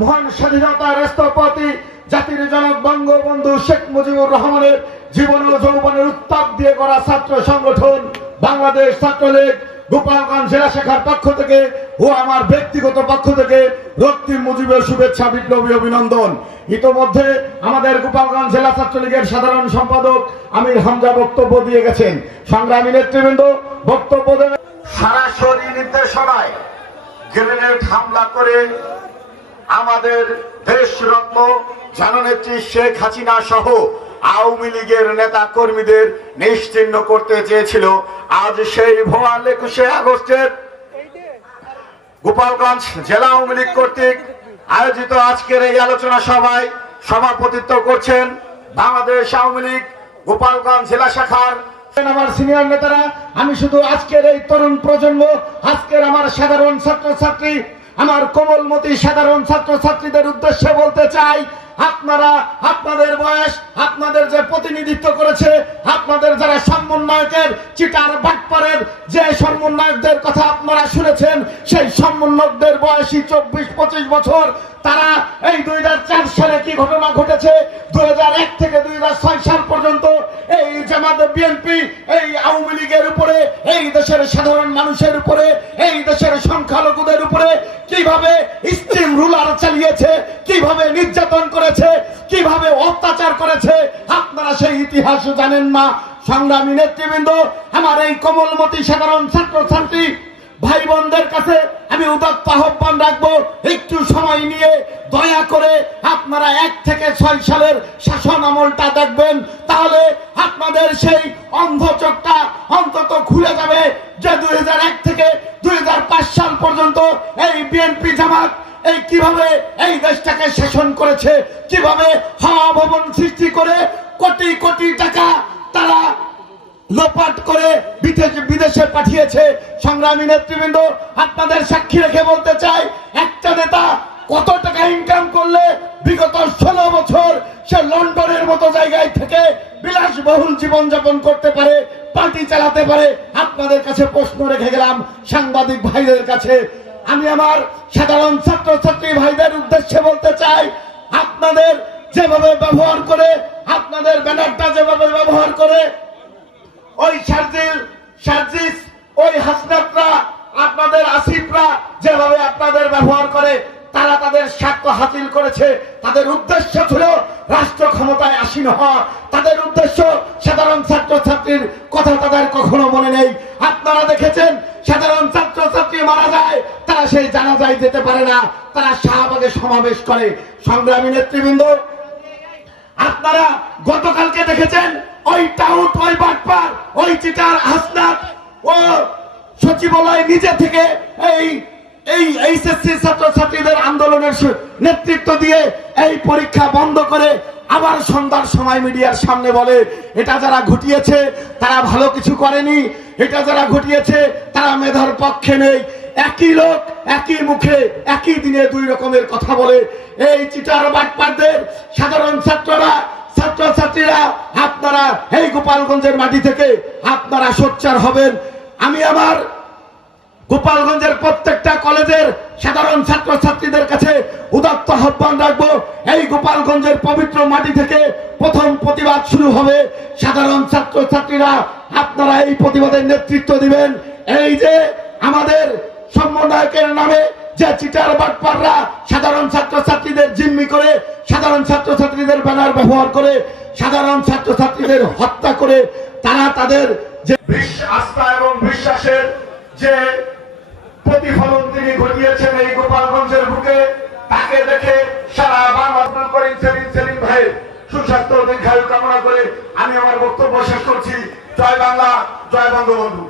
মহান স্বাধীনতার স্থপতি জাতির জনক বঙ্গবন্ধু শেখ মুজিবুর রহমানের জীবন ও যৌবনের উত্তাপ দিয়ে করা ছাত্র সংগঠন বাংলাদেশ ছাত্রলীগ গোপালগঞ্জ জেলা শাখার পক্ষ থেকে ও আমার ব্যক্তিগত পক্ষ থেকে রক্তিম মুজিবের শুভেচ্ছা বিপ্লবী অভিনন্দন। ইতোমধ্যে আমাদের গোপালগঞ্জ জেলা ছাত্রলীগের সাধারণ সম্পাদক আমির হামজা বক্তব্য দিয়ে গেছেন। সংগ্রামী নেতৃবৃন্দ বক্তব্য দেন। সরাসরি নির্দেশনায় গ্রেনেড হামলা করে আমাদের দেশরত্ন জননেত্রী শেখ হাসিনা সহ আওয়ামী লীগের নেতা কর্মীদের নিশ্চিহ্ন করতে চেয়েছিল। আজ সেই ভোয়া 21শে আগস্টের গোপালগঞ্জ জেলা আওয়ামী লীগ কর্তৃক আয়োজিত আজকের এই আলোচনা সভায় সভাপতিত্ব করছেন বাংলাদেশ আওয়ামী লীগ গোপালগঞ্জ জেলা শাখার আমার সিনিয়র নেতারা। আমি শুধু আজকের এই তরুণ প্রজন্ম, আজকের আমার সাধারণ ছাত্রছাত্রী, আমার কোমলমতি সাধারণ ছাত্রছাত্রীদের উদ্দেশ্যে বলতে চাই, আপনারা আপনাদের বয়স, আপনাদের যে প্রতিনিধিত্ব করেছে, আপনাদের যারা সমন্বয়কের চিটার বাটপারের যে সমন্বয়কদের কথা আপনারা শুনেছেন, সেই সমন্বয়কদের বয়সী 24-25 বছর। তারা এই 2004 সালে কি ঘটনা ঘটেছে, 2001 থেকে 2006 সাল পর্যন্ত এই জামাত বিএনপি এই আওয়ামী লীগের উপরে, এই দেশের সাধারণ মানুষের উপরে, এই দেশের সংখ্যালঘুদের উপরে কিভাবে স্টিম রুলার চালিয়েছে, কিভাবে নির্যাতন করেছে, কিভাবে অত্যাচার করেছে, আপনারা সেই ইতিহাস জানেন না। সংগ্রামী নেতৃবৃন্দ, আমার এই কোমলমতি সাধারণ ছাত্রছাত্রী ভাই বোনদের কাছে আমি উদাত্ত আহ্বান রাখবো, একটু সময় নিয়ে দয়া করে আপনারা 1 থেকে 6 সালের শাসন আমলটা দেখবেন, তাহলে আপনাদের সেই অন্ধ চোখটা অন্তত খুলে যাবে যে 2001 থেকে 2005 সাল পর্যন্ত এই বিএনপি জামাত এই কিভাবে এই দেশটাকে শাসন করেছে, কিভাবে হাওয়া ভবন সৃষ্টি করে কোটি কোটি টাকা তারা লোপাট করে বিদেশে পাঠিয়েছে। সংগ্রামী নেতৃবৃন্দ, আপনাদের সাক্ষী রেখে বলতে চাই, একটা নেতা কত টাকা ইনকাম করলে বিগত 16 বছর সে লন্ডনের মতো জায়গায় থেকে বিলাসবহুল জীবনযাপন করতে পারে, পার্টি চালাতে পারে। আপনাদের কাছে প্রশ্ন রেখে গেলাম, সাংবাদিক ভাইদের কাছে। আমি আমার সাধারণ ছাত্রছাত্রী ভাইদের উদ্দেশ্যে বলতে চাই, আপনাদের যেভাবে ব্যবহার করে, আপনাদের ব্যানারটা যেভাবে ব্যবহার করে ওই সার্জিস, ওই হাসনাতরা, আপনাদের আসিফরা যেভাবে আপনাদের ব্যবহার করে, তারা তাদের স্বার্থ হাসিল করেছে। তাদের উদ্দেশ্য ছিল রাষ্ট্র ক্ষমতায় আসীন হওয়া, তাদের উদ্দেশ্য সাধারণ ছাত্রছাত্রীর কথা তাদের কখনো মনে নেই। আপনারা দেখেছেন সাধারণ ছাত্রছাত্রী মারা যায়, তারা সেই জানাজায় যেতে পারে না, তারা শাহবাগে সমাবেশ করে। সংগ্রামী নেতৃবৃন্দ, আপনারা গতকালকে দেখেছেন ওই টাউট, ওই বাটপার, ওই চিটার হাসনাত ও সচিবালয় নিজে থেকে এই এইচএসসি ছাত্রছাত্রীদের আন্দোলনের নেতৃত্ব দিয়ে এই পরীক্ষা বন্ধ করে আবার সন্ধ্যার সময় মিডিয়ার সামনে বলে এটা যারা ঘটিয়েছে তারা ভালো কিছু করেনি, এটা যারা ঘটিয়েছে তারা মেধার পক্ষে নেই। একই লোক একই মুখে একই দিনে 2 রকমের কথা বলে। এই চিটার বাটপারদের সাধারণ ছাত্রছাত্রীরা আপনারা এই গোপালগঞ্জের মাটি থেকে আপনারা সোচ্চার হবেন। আমি আমার গোপালগঞ্জের প্রত্যেকটা কলেজের সাধারণ ছাত্রছাত্রীদের কাছে উদাত্ত আহ্বান রাখবো, এই গোপালগঞ্জের পবিত্র মাটি থেকে প্রথম প্রতিবাদ শুরু হবে। সাধারণ ছাত্রছাত্রীরা আপনারা এই প্রতিবাদের নেতৃত্ব দিবেন। এই যে আমাদের সমন্বয়কের নামে যে চিটার বাটপাররা সাধারণ ছাত্রছাত্রীদের জিম্মি করে, সাধারণ ছাত্রছাত্রীদের ব্যানার ব্যবহার করে, সাধারণ ছাত্রছাত্রীদের হত্যা করে, তারা তাদের যে আস্থা এবং বিশ্বাসের যে প্রতিফলন তিনি ঘটিয়েছেন এই গোপালগঞ্জের বুকে, তাকে দেখে সারা বাংলা করেন সেলিম ভাই সুস্বাস্থ্য দীর্ঘায়ু কামনা করে আমি আমার বক্তব্য শেষ করছি। জয় বাংলা, জয় বঙ্গবন্ধু।